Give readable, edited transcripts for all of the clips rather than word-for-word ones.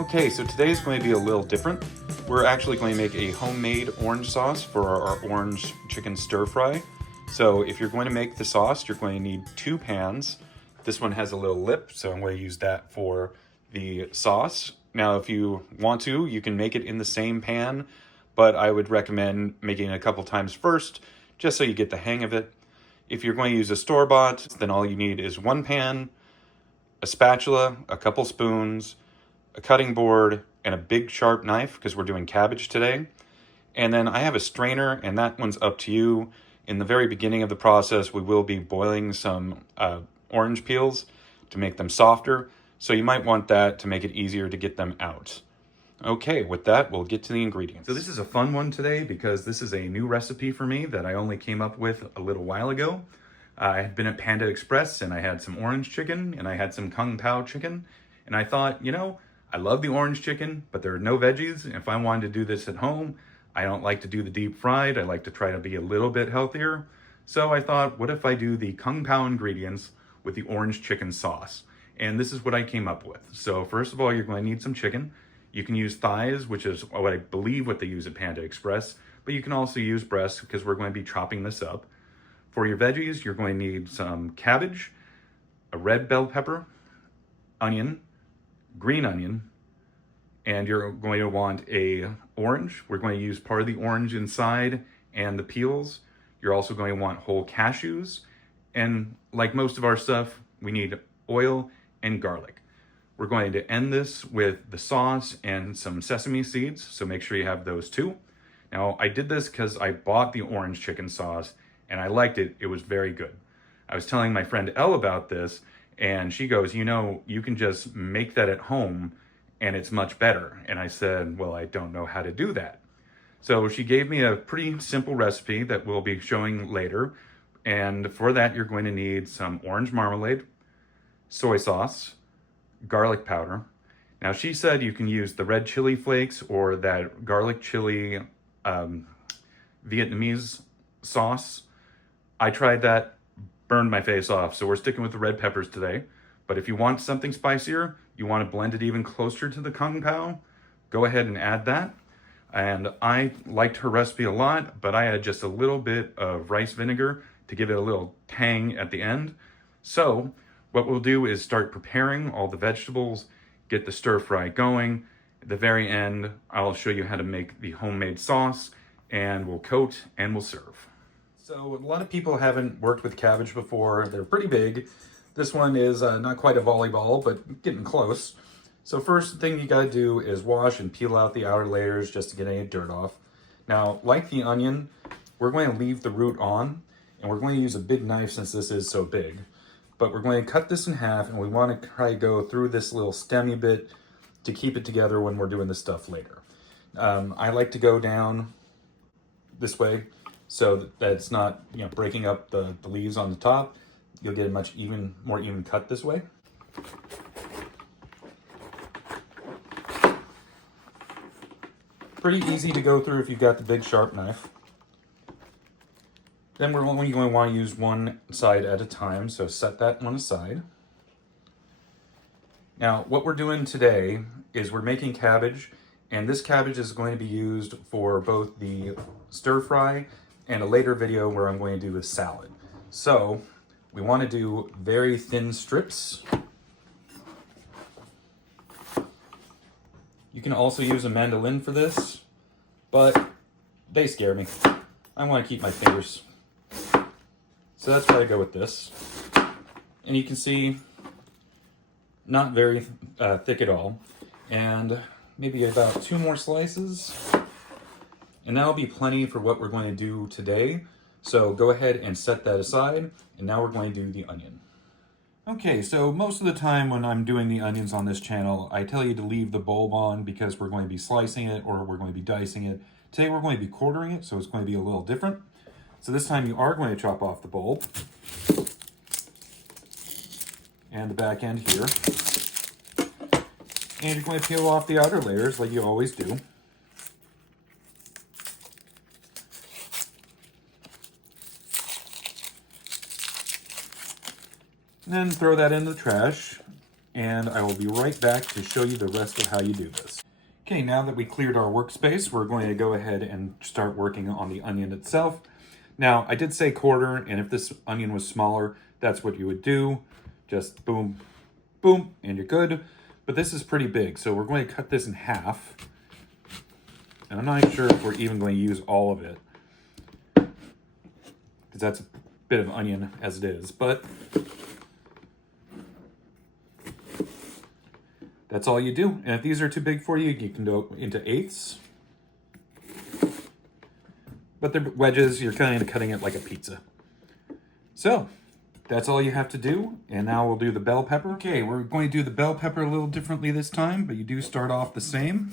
Okay, so today is going to be a little different. We're actually going to make a homemade orange sauce for our orange chicken stir fry. So if you're going to make the sauce, you're going to need 2 pans. This one has a little lip, so I'm going to use that for the sauce. Now, if you want to, you can make it in the same pan, but I would recommend making it a couple times first, just so you get the hang of it. If you're going to use a store-bought, then all you need is 1 pan, a spatula, a couple spoons, a cutting board, and a big sharp knife because we're doing cabbage today. And then I have a strainer, and that one's up to you. In the very beginning of the process, we will be boiling some orange peels to make them softer, so you might want that to make it easier to get them out. Okay, with that, we'll get to the ingredients. So this is a fun one today because this is a new recipe for me that I only came up with a little while ago. I had been at Panda Express and I had some orange chicken and I had some Kung Pao chicken. And I thought, I love the orange chicken, but there are no veggies. If I wanted to do this at home, I don't like to do the deep fried. I like to try to be a little bit healthier. So I thought, what if I do the Kung Pao ingredients with the orange chicken sauce? And this is what I came up with. So first of all, you're going to need some chicken. You can use thighs, which is what I believe what they use at Panda Express, but you can also use breasts because we're going to be chopping this up. For your veggies, you're going to need some cabbage, a red bell pepper, onion, green onion, and you're going to want a orange. We're going to use part of the orange inside and the peels. You're also going to want whole cashews, and like most of our stuff, we need oil and garlic. We're going to end this with the sauce and some sesame seeds, so make sure you have those too. Now, I did this because I bought the orange chicken sauce and I liked it. It was very good. I was telling my friend Elle about this, and she goes, you can just make that at home and it's much better. And I said, well, I don't know how to do that. So she gave me a pretty simple recipe that we'll be showing later. And for that, you're going to need some orange marmalade, soy sauce, garlic powder. Now, she said you can use the red chili flakes or that garlic chili Vietnamese sauce. I tried that, burned my face off, so we're sticking with the red peppers today. But if you want something spicier, you want to blend it even closer to the Kung Pao, go ahead and add that. And I liked her recipe a lot, but I had just a little bit of rice vinegar to give it a little tang at the end. So what we'll do is start preparing all the vegetables, get the stir fry going. At the very end, I'll show you how to make the homemade sauce, and we'll coat and we'll serve. So a lot of people haven't worked with cabbage before. They're pretty big. This one is not quite a volleyball, but getting close. So first thing you gotta do is wash and peel out the outer layers just to get any dirt off. Now, like the onion, we're going to leave the root on, and we're going to use a big knife since this is so big. But we're going to cut this in half, and we want to try to go through this little stemmy bit to keep it together when we're doing this stuff later. I like to go down this way so that it's not breaking up the leaves on the top. You'll get a much more even cut this way. Pretty easy to go through if you've got the big sharp knife. Then we're only going to want to use one side at a time, so set that one aside. Now, what we're doing today is we're making cabbage, and this cabbage is going to be used for both the stir fry and a later video where I'm going to do a salad. So we want to do very thin strips. You can also use a mandolin for this, but they scare me. I want to keep my fingers. So that's why I go with this. And you can see, not very thick at all. And maybe about 2 more slices. And that'll be plenty for what we're going to do today. So go ahead and set that aside. And now we're going to do the onion. Okay, so most of the time when I'm doing the onions on this channel, I tell you to leave the bulb on because we're going to be slicing it or we're going to be dicing it. Today we're going to be quartering it, so it's going to be a little different. So this time you are going to chop off the bulb and the back end here. And you're going to peel off the outer layers like you always do. And then throw that in the trash. and I will be right back to show you the rest of how you do this. Okay, now that we cleared our workspace, we're going to go ahead and start working on the onion itself. Now, I did say quarter, and if this onion was smaller, that's what you would do. Just boom, boom, and you're good. But this is pretty big, so we're going to cut this in half. And I'm not sure if we're even going to use all of it, because that's a bit of onion as it is, but that's all you do. And if these are too big for you, you can go into eighths. But the wedges, you're kind of cutting it like a pizza. So, that's all you have to do. And now we'll do the bell pepper. Okay, we're going to do the bell pepper a little differently this time, but you do start off the same.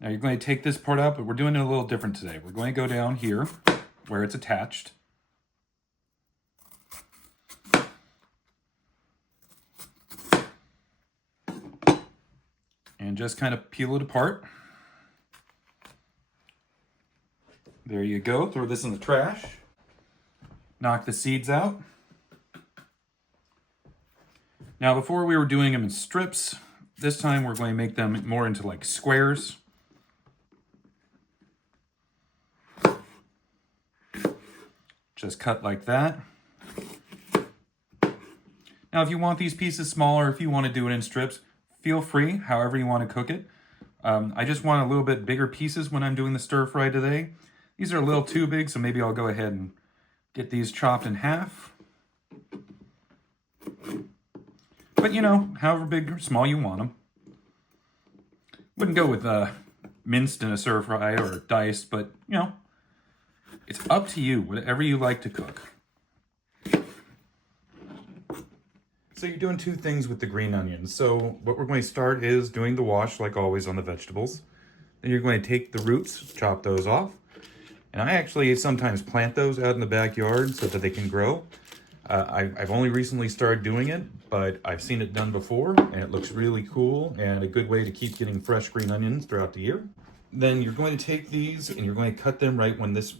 Now you're going to take this part out, but we're doing it a little different today. We're going to go down here where it's attached. And just kind of peel it apart. There you go. Throw this in the trash. Knock the seeds out. Now, before we were doing them in strips, this time we're going to make them more into like squares. Just cut like that. Now, if you want these pieces smaller, if you want to do it in strips, feel free, however you want to cook it. I just want a little bit bigger pieces when I'm doing the stir fry today. These are a little too big, so maybe I'll go ahead and get these chopped in half. But you know, however big or small you want them. Wouldn't go with minced in a stir fry or diced, but you know, it's up to you, whatever you like to cook. So you're doing two things with the green onions. So what we're going to start is doing the wash like always on the vegetables. Then you're going to take the roots, chop those off. And I actually sometimes plant those out in the backyard so that they can grow. I've only recently started doing it, but I've seen it done before, and it looks really cool and a good way to keep getting fresh green onions throughout the year. Then you're going to take these and you're going to cut them right when this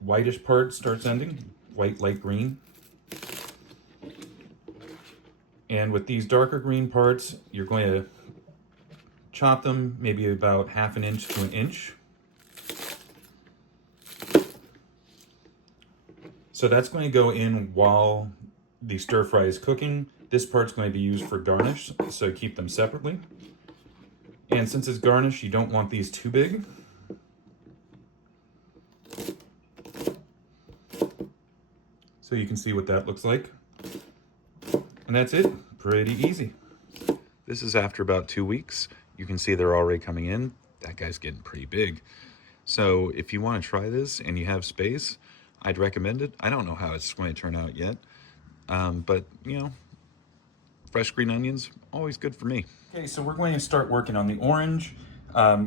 whitish part starts ending, white, light green. And with these darker green parts, you're going to chop them maybe about 1/2 inch to 1 inch. So that's going to go in while the stir fry is cooking. This part's going to be used for garnish, so keep them separately. And since it's garnish, you don't want these too big. So you can see what that looks like. And that's it, pretty easy. This is after about 2 weeks. You can see they're already coming in. That guy's getting pretty big. So if you want to try this and you have space, I'd recommend it. I don't know how it's going to turn out yet, but you know, fresh green onions, always good for me. Okay, so we're going to start working on the orange.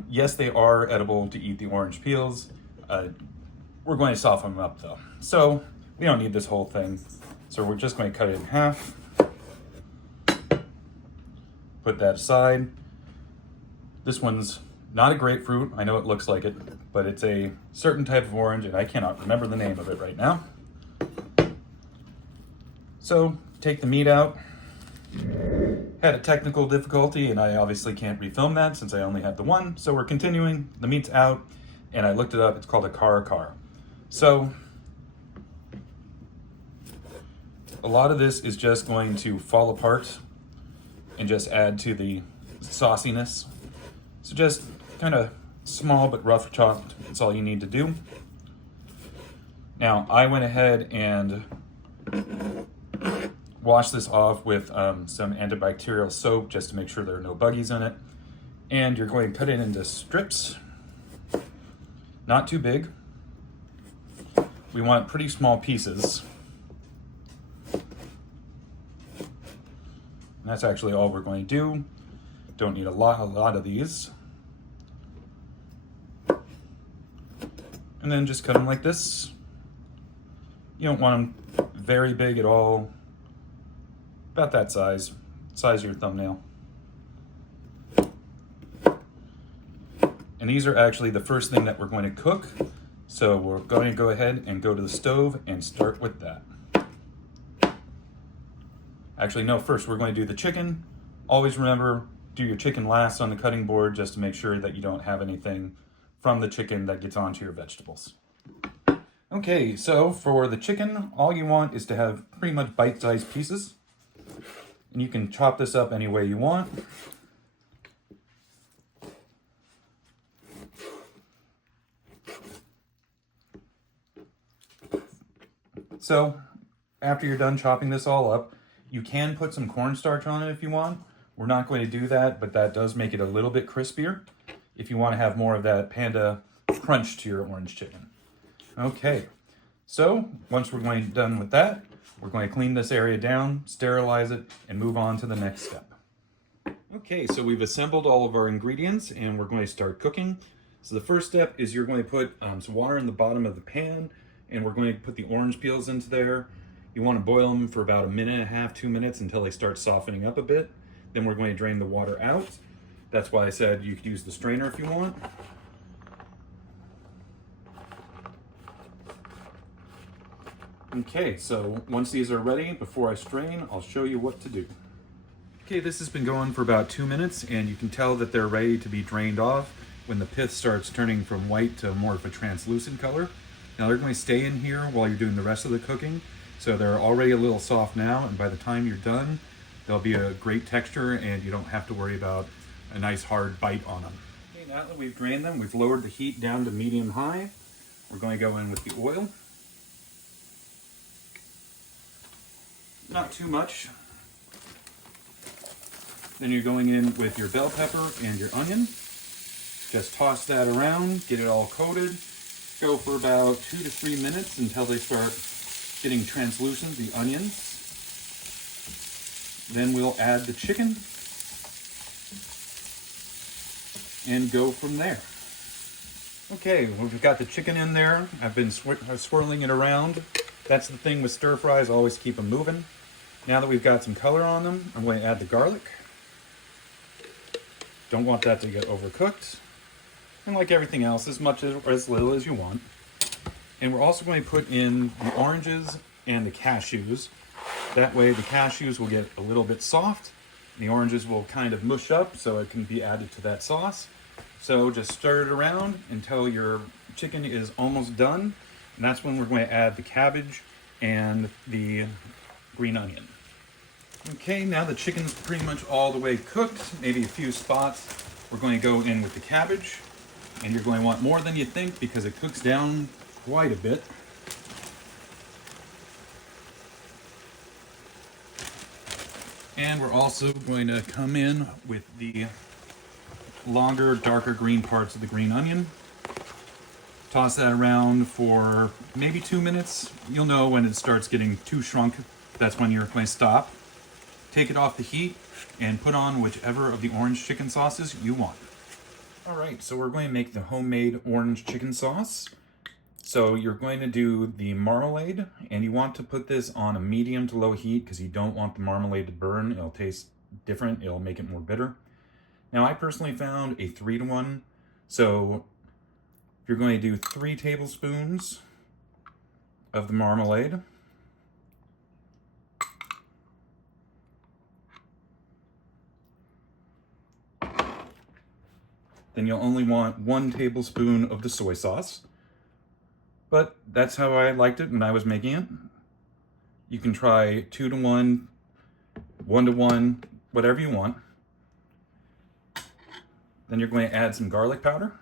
Yes, they are edible to eat the orange peels. We're going to soften them up though. So we don't need this whole thing. So we're just going to cut it in half. Put that aside. This one's not a grapefruit. I know it looks like it, but it's a certain type of orange, and I cannot remember the name of it right now. So, take the meat out. Had a technical difficulty, and I obviously can't refilm that since I only had the one, so we're continuing. The meat's out, and I looked it up. It's called a car. So, a lot of this is just going to fall apart and just add to the sauciness. So just kind of small but rough chopped, that's all you need to do. Now, I went ahead and washed this off with some antibacterial soap just to make sure there are no buggies in it. And you're going to cut it into strips, not too big. We want pretty small pieces. And that's actually all we're going to do. Don't need a lot of these. And then just cut them like this. You don't want them very big at all. About that size of your thumbnail. And these are actually the first thing that we're going to cook. So we're going to go ahead and go to the stove and start with that. Actually, no, first we're going to do the chicken. Always remember, do your chicken last on the cutting board just to make sure that you don't have anything from the chicken that gets onto your vegetables. Okay, so for the chicken, all you want is to have pretty much bite-sized pieces. And you can chop this up any way you want. So, after you're done chopping this all up, you can put some cornstarch on it if you want. We're not going to do that, but that does make it a little bit crispier if you want to have more of that Panda crunch to your orange chicken. Okay, so once we're done with that, we're going to clean this area down, sterilize it, and move on to the next step. Okay, so we've assembled all of our ingredients and we're going to start cooking. So the first step is you're going to put some water in the bottom of the pan, and we're going to put the orange peels into there. You want to boil them for about 1.5 minutes, 2 minutes until they start softening up a bit. Then we're going to drain the water out. That's why I said you could use the strainer if you want. Okay, so once these are ready, before I strain, I'll show you what to do. Okay, this has been going for about 2 minutes, and you can tell that they're ready to be drained off when the pith starts turning from white to more of a translucent color. Now they're going to stay in here while you're doing the rest of the cooking, so they're already a little soft now, and by the time you're done, they'll be a great texture, and you don't have to worry about a nice hard bite on them. Okay, now that we've drained them, we've lowered the heat down to medium-high. We're going to go in with the oil. Not too much. Then you're going in with your bell pepper and your onion. Just toss that around, get it all coated. Go for about 2 to 3 minutes until they start getting translucent, the onions. Then we'll add the chicken and go from there. Okay, we've got the chicken in there. I've been swirling it around. That's the thing with stir fries, always keep them moving. Now that we've got some color on them, I'm going to add the garlic. Don't want that to get overcooked. And like everything else, as much or as little as you want. And we're also going to put in the oranges and the cashews. That way the cashews will get a little bit soft. The oranges will kind of mush up so it can be added to that sauce. So just stir it around until your chicken is almost done. And that's when we're going to add the cabbage and the green onion. Okay, now the chicken's pretty much all the way cooked, maybe a few spots. We're going to go in with the cabbage, and you're going to want more than you think because it cooks down quite a bit. And we're also going to come in with the longer, darker green parts of the green onion. Toss that around for maybe 2 minutes. You'll know when it starts getting too shrunk. That's when you're going to stop. Take it off the heat and put on whichever of the orange chicken sauces you want. All right, so we're going to make the homemade orange chicken sauce. So you're going to do the marmalade, and you want to put this on a medium to low heat because you don't want the marmalade to burn. It'll taste different. It'll make it more bitter. Now, I personally found a 3-to-1. So you're going to do 3 tablespoons of the marmalade. Then you'll only want 1 tablespoon of the soy sauce. But that's how I liked it when I was making it. You can try 2-to-1, 1-to-1, whatever you want. Then you're going to add some garlic powder.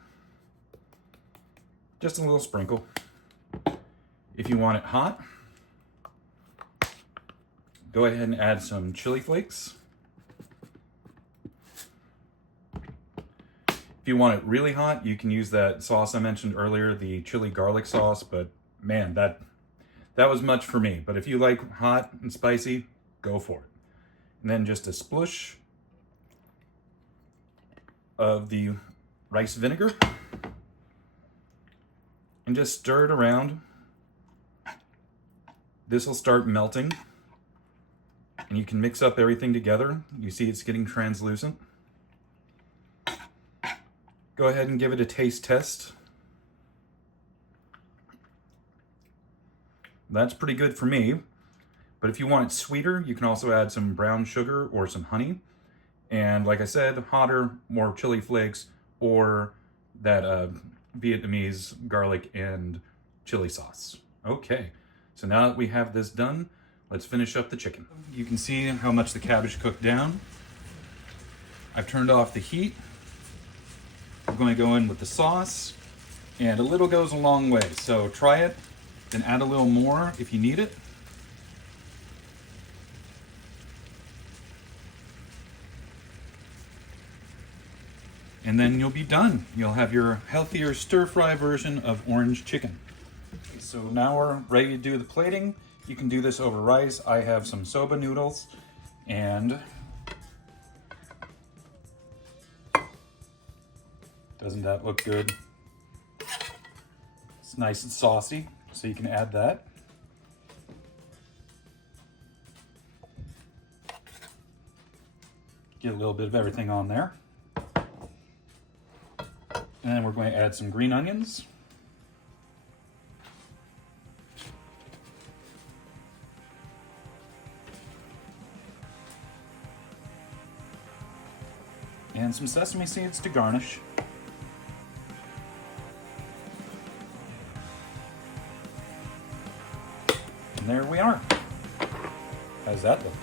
Just a little sprinkle. If you want it hot, go ahead and add some chili flakes. If you want it really hot, you can use that sauce I mentioned earlier, the chili garlic sauce, but man, that was much for me. But if you like hot and spicy, go for it. And then just a sploosh of the rice vinegar. And just stir it around. This will start melting. And you can mix up everything together. You see it's getting translucent. Go ahead and give it a taste test. That's pretty good for me. But if you want it sweeter, you can also add some brown sugar or some honey. And like I said, hotter, more chili flakes, or that Vietnamese garlic and chili sauce. Okay, so now that we have this done, let's finish up the chicken. You can see how much the cabbage cooked down. I've turned off the heat. I'm going to go in with the sauce, and a little goes a long way. So try it, then add a little more if you need it. And then you'll be done. You'll have your healthier stir-fry version of orange chicken. So now we're ready to do the plating. You can do this over rice. I have some soba noodles, and doesn't that look good? It's nice and saucy, so you can add that. Get a little bit of everything on there. And then we're going to add some green onions. And some sesame seeds to garnish. And there we are. How's that look?